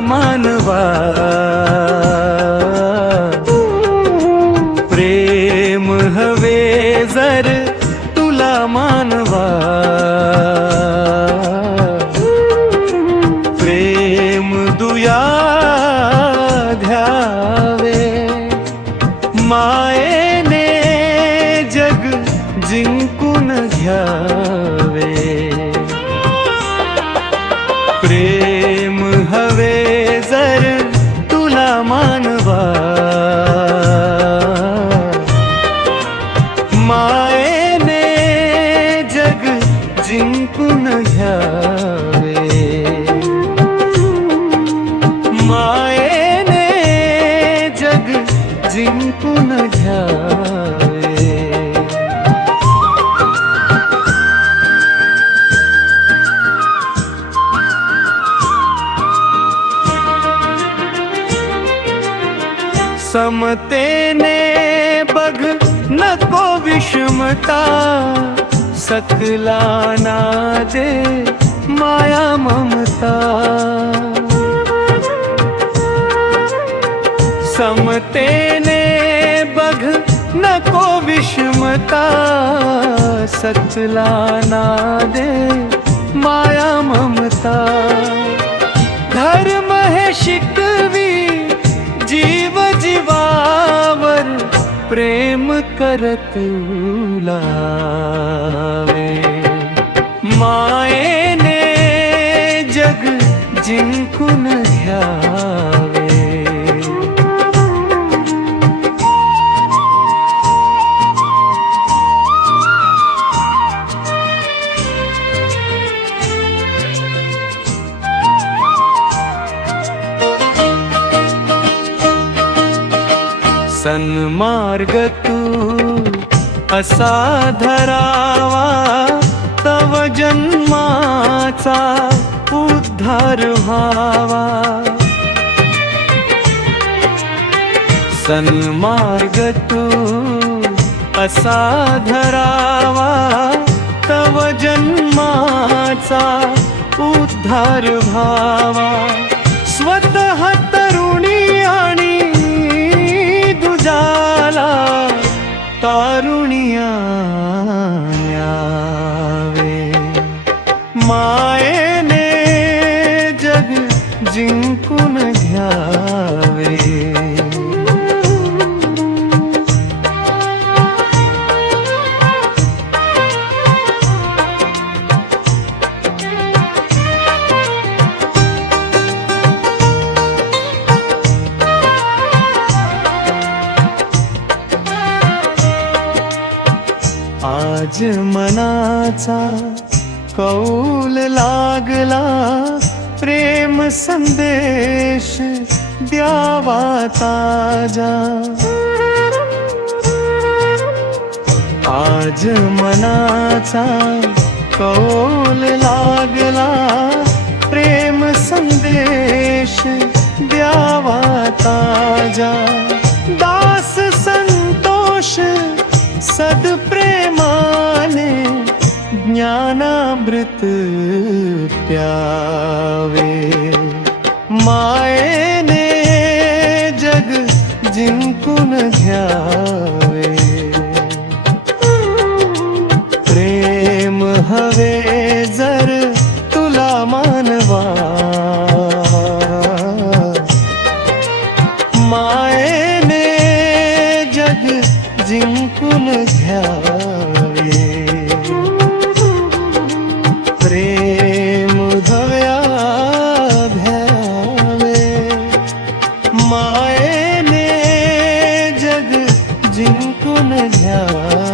मानवा, प्रेम हवे जर तुला मानवा, प्रेम दुया ध्यावे, मायेने जग जिंकून घ्यावे, प्रेम हवे जर तुला मानवा, मायेने जग जिंकून घ्यावे, मायेने जग जिंकून घ्यावे। समतेने बघ नको विषमता, सकला ना दे माया ममता, समतेने बघ नको विषमता, सकला ना दे माया ममता, धर्म हे शिकवी जीव जीवावर प्रेम करत लावे, मायेने जग जिंकून घ्यावे, सन्मार्ग तू असा धरावा, तव जन्माचा उद्धार व्हावा, सन्मार्ग तू असा धरावा, तव जन्माचा उद्धार व्हावा, स्वतः तरुणी आणि दुजाला तारुण्या न्यावे, मायेने जग जिंकून घ्यावे, आज मनाचा कौल लागला, प्रेम संदेश द्यावा ताजा, आज मनाचा कौल लागला, प्रेम संदेश द्यावा ताजा, दास संतोष सदप्रेमाने ज्ञानामृत प्यावे, मायेने जग जिंकून घ्यावे, प्रेम हवे जर तुला मानवा, मायेने जग जिंकून घ्यावे, प्रेम हव्या भ्यावे, मायेने जग जिंकून घ्यावे।